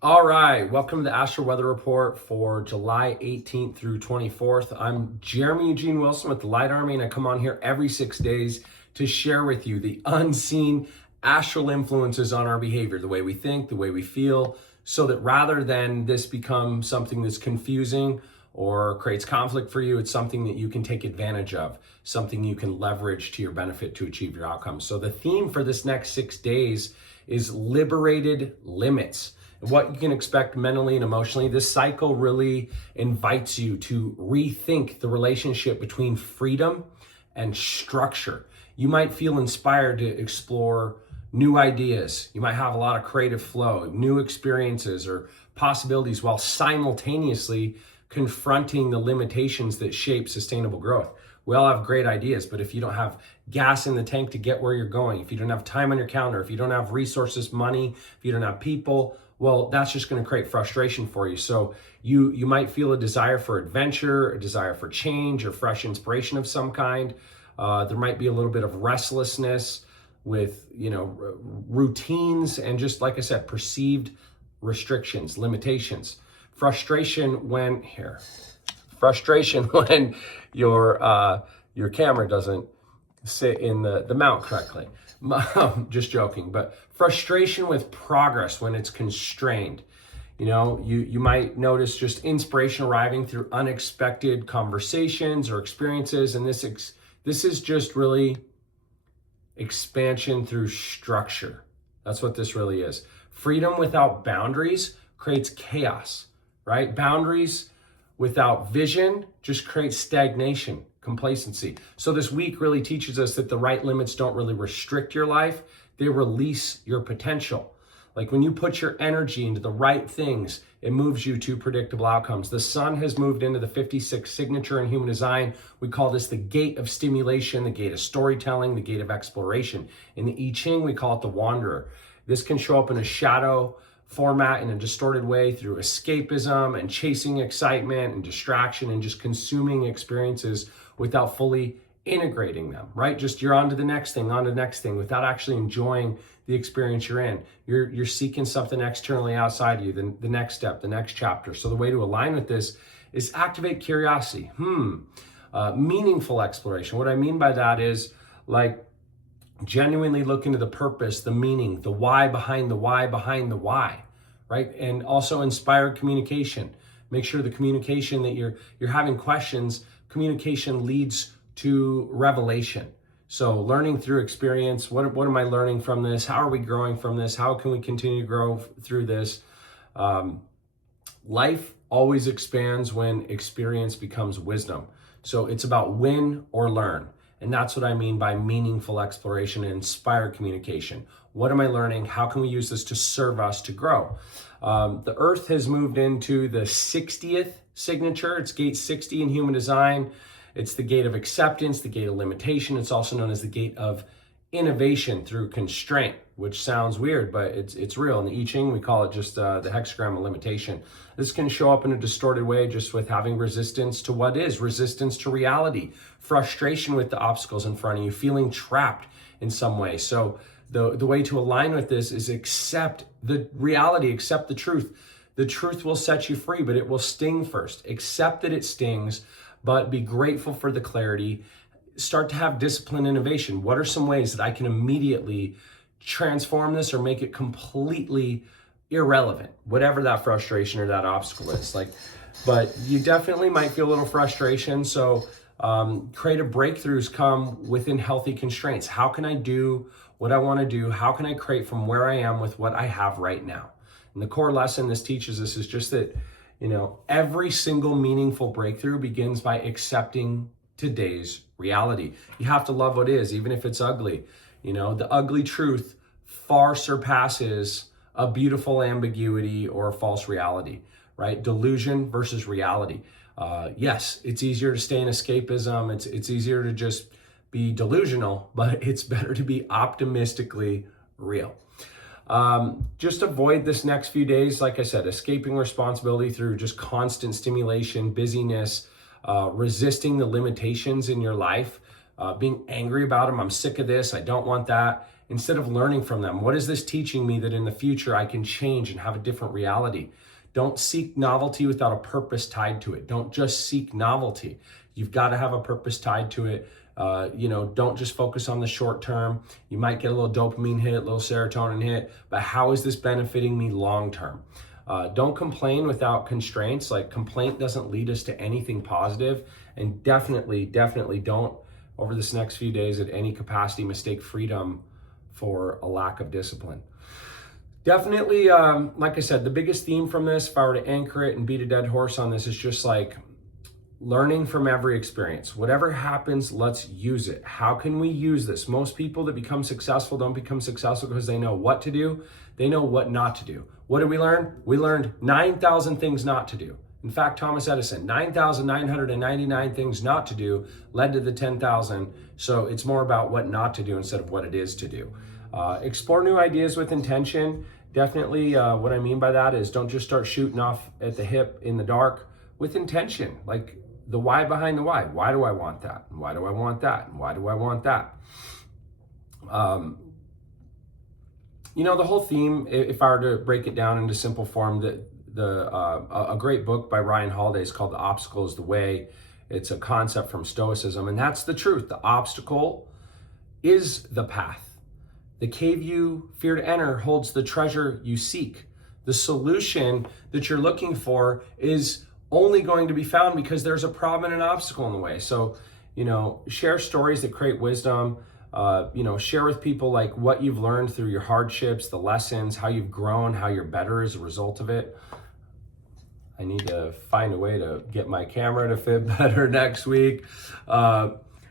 All right, welcome to the Astral Weather Report for July 18th through 24th. I'm Jeremy Eugene Wilson with the Light Army, and I come on here every 6 days to share with you the unseen astral influences on our behavior, the way we think, the way we feel, so that rather than this become something that's confusing or creates conflict for you, it's something that you can take advantage of, something you can leverage to your benefit to achieve your outcomes. So the theme for this next 6 days is liberated limits. What you can expect mentally and emotionally. This cycle really invites you to rethink the relationship between freedom and structure. You might feel inspired to explore new ideas. You might have a lot of creative flow, new experiences or possibilities, while simultaneously confronting the limitations that shape sustainable growth. We all have great ideas, but if you don't have gas in the tank to get where you're going, if you don't have time on your calendar, if you don't have resources, money, if you don't have people, well, that's just going to create frustration for you. So you might feel a desire for adventure, a desire for change, or fresh inspiration of some kind. There might be a little bit of restlessness with, routines and, just like I said, perceived restrictions, limitations. Frustration when your camera doesn't sit in the mount correctly. Just joking, but frustration with progress when it's constrained. You might notice just inspiration arriving through unexpected conversations or experiences, and this is just really expansion through structure. That's what this really is. Freedom without boundaries creates chaos, right? Boundaries without vision just creates stagnation, complacency. So this week really teaches us that the right limits don't really restrict your life, they release your potential. Like when you put your energy into the right things, it moves you to predictable outcomes. The sun has moved into the 56th signature in human design. We call this the gate of stimulation, the gate of storytelling, the gate of exploration. In the I Ching, we call it the wanderer. This can show up in a shadow format in a distorted way through escapism and chasing excitement and distraction and just consuming experiences without fully integrating them, right? Just you're on to the next thing without actually enjoying the experience you're in. You're seeking something externally outside you, the next step, the next chapter. So the way to align with this is activate curiosity. Meaningful exploration. What I mean by that is like genuinely look into the purpose, the meaning, the why behind the why, right? And also inspired communication. Make sure the communication that you're having questions, communication leads to revelation. So learning through experience, what am I learning from this? How are we growing from this? How can we continue to grow through this? Life always expands when experience becomes wisdom. So it's about win or learn. And that's what I mean by meaningful exploration and inspired communication. What am I learning? How can we use this to serve us to grow? The Earth has moved into the 60th signature. It's gate 60 in human design. It's the gate of acceptance, the gate of limitation. It's also known as the gate of innovation through constraint, which sounds weird, but it's real. In the I Ching, we call it just the hexagram of limitation. This can show up in a distorted way just with having resistance to what is, resistance to reality, frustration with the obstacles in front of you, feeling trapped in some way. So the way to align with this is accept the reality, accept the truth. The truth will set you free, but it will sting first. Accept that it stings, but be grateful for the clarity. Start to have discipline innovation. What are some ways that I can immediately transform this or make it completely irrelevant, whatever that frustration or that obstacle is? But you definitely might feel a little frustration. So creative breakthroughs come within healthy constraints. How can I do what I want to do? How can I create from where I am with what I have right now? And the core lesson this teaches us is just that, every single meaningful breakthrough begins by accepting today's reality. You have to love what is, even if it's ugly. The ugly truth far surpasses a beautiful ambiguity or a false reality, right? Delusion versus reality. Yes, it's easier to stay in escapism. It's easier to just be delusional, but it's better to be optimistically real. Just avoid this next few days. Like I said, escaping responsibility through just constant stimulation, busyness, resisting the limitations in your life, being angry about them. I'm sick of this. I don't want that. instead of learning from them? What is this teaching me that in the future I can change and have a different reality? Don't seek novelty without a purpose tied to it. Don't just seek novelty. You've got to have a purpose tied to it. Don't just focus on the short term. You might get a little dopamine hit, a little serotonin hit, but how is this benefiting me long term? Don't complain without constraints. Like, complaint doesn't lead us to anything positive. And definitely don't, over this next few days at any capacity, mistake freedom for a lack of discipline. Definitely, like I said, the biggest theme from this, if I were to anchor it and beat a dead horse on this, is just like learning from every experience. Whatever happens, let's use it. How can we use this? Most people that become successful don't become successful because they know what to do. They know what not to do. What did we learn? We learned 9,000 things not to do. In fact, Thomas Edison, 9,999 things not to do led to the 10,000. So it's more about what not to do instead of what it is to do. Explore new ideas with intention. Definitely what I mean by that is don't just start shooting off at the hip in the dark, with intention. Like the why behind the why. Why do I want that? And why do I want that? And why do I want that? The whole theme, if I were to break it down into simple form, a great book by Ryan Holiday is called The Obstacle is the Way. It's a concept from Stoicism, and that's the truth. The obstacle is the path. The cave you fear to enter holds the treasure you seek. The solution that you're looking for is only going to be found because there's a problem and an obstacle in the way. So, share stories that create wisdom. Share with people like what you've learned through your hardships, the lessons, how you've grown, how you're better as a result of it. I need to find a way to get my camera to fit better next week.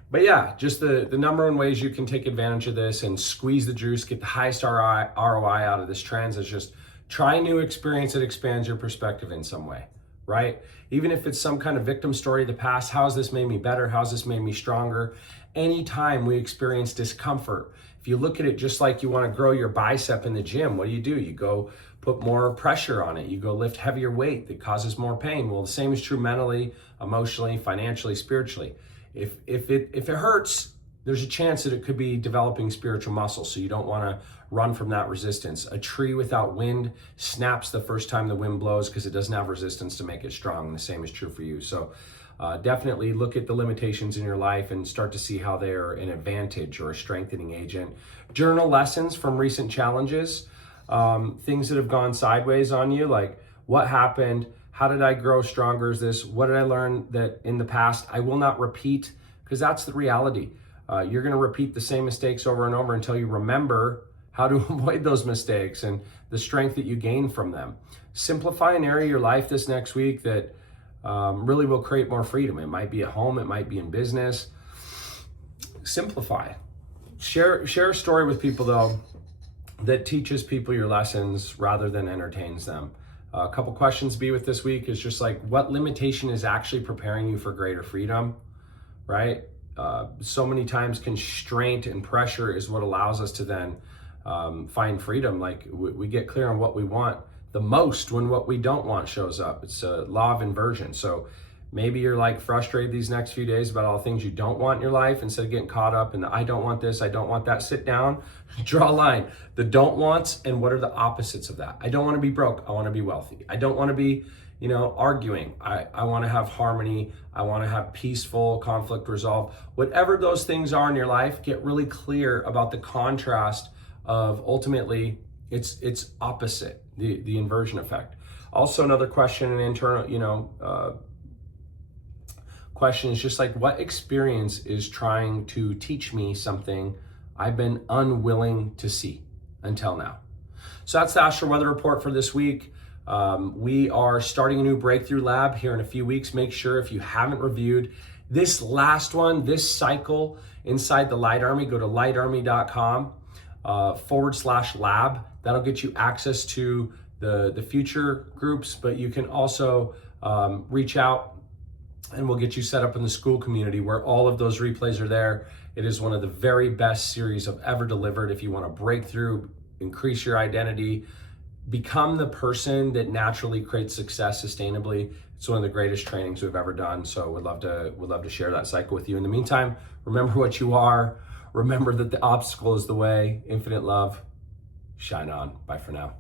But yeah, just the number one ways you can take advantage of this and squeeze the juice, get the highest ROI out of this trends is just try a new experience that expands your perspective in some way, right? Even if it's some kind of victim story of the past, how has this made me better? How has this made me stronger? Anytime we experience discomfort, if you look at it just like you want to grow your bicep in the gym, what do? You go put more pressure on it. You go lift heavier weight that causes more pain. Well, the same is true mentally, emotionally, financially, spiritually. If it hurts, there's a chance that it could be developing spiritual muscle. So you don't want to run from that resistance. A tree without wind snaps the first time the wind blows because it doesn't have resistance to make it strong. And the same is true for you. So definitely look at the limitations in your life and start to see how they're an advantage or a strengthening agent. Journal lessons from recent challenges, things that have gone sideways on you, like what happened, how did I grow stronger as this, what did I learn that in the past I will not repeat, because that's the reality. You're going to repeat the same mistakes over and over until you remember how to avoid those mistakes and the strength that you gain from them. Simplify an area of your life this next week that really will create more freedom. It might be at home, it might be in business. Simplify. Share a story with people though that teaches people your lessons rather than entertains them. A couple questions to be with this week is just like, what limitation is actually preparing you for greater freedom, right? So many times constraint and pressure is what allows us to then find freedom. Like we get clear on what we want the most when what we don't want shows up. It's a law of inversion. So maybe you're like frustrated these next few days about all the things you don't want in your life. Instead of getting caught up in the I don't want this, I don't want that, sit down, draw a line. The don't wants and what are the opposites of that? I don't want to be broke. I want to be wealthy. I don't want to be, arguing. I want to have harmony. I want to have peaceful conflict resolve. Whatever those things are in your life, get really clear about the contrast of ultimately it's opposite, the inversion effect. Also another question, an internal, question is just like, what experience is trying to teach me something I've been unwilling to see until now? So that's the Astral Weather Report for this week. We are starting a new breakthrough lab here in a few weeks. Make sure if you haven't reviewed this last one, this cycle inside the Light Army, go to lightarmy.com /lab. That'll get you access to the future groups, but you can also reach out and we'll get you set up in the school community where all of those replays are there. It is one of the very best series I've ever delivered. If you want to break through, increase your identity, become the person that naturally creates success sustainably, it's one of the greatest trainings we've ever done. So would love to share that cycle with you. In the meantime, remember what you are, Remember that the obstacle is the way. Infinite love. Shine on. Bye for now.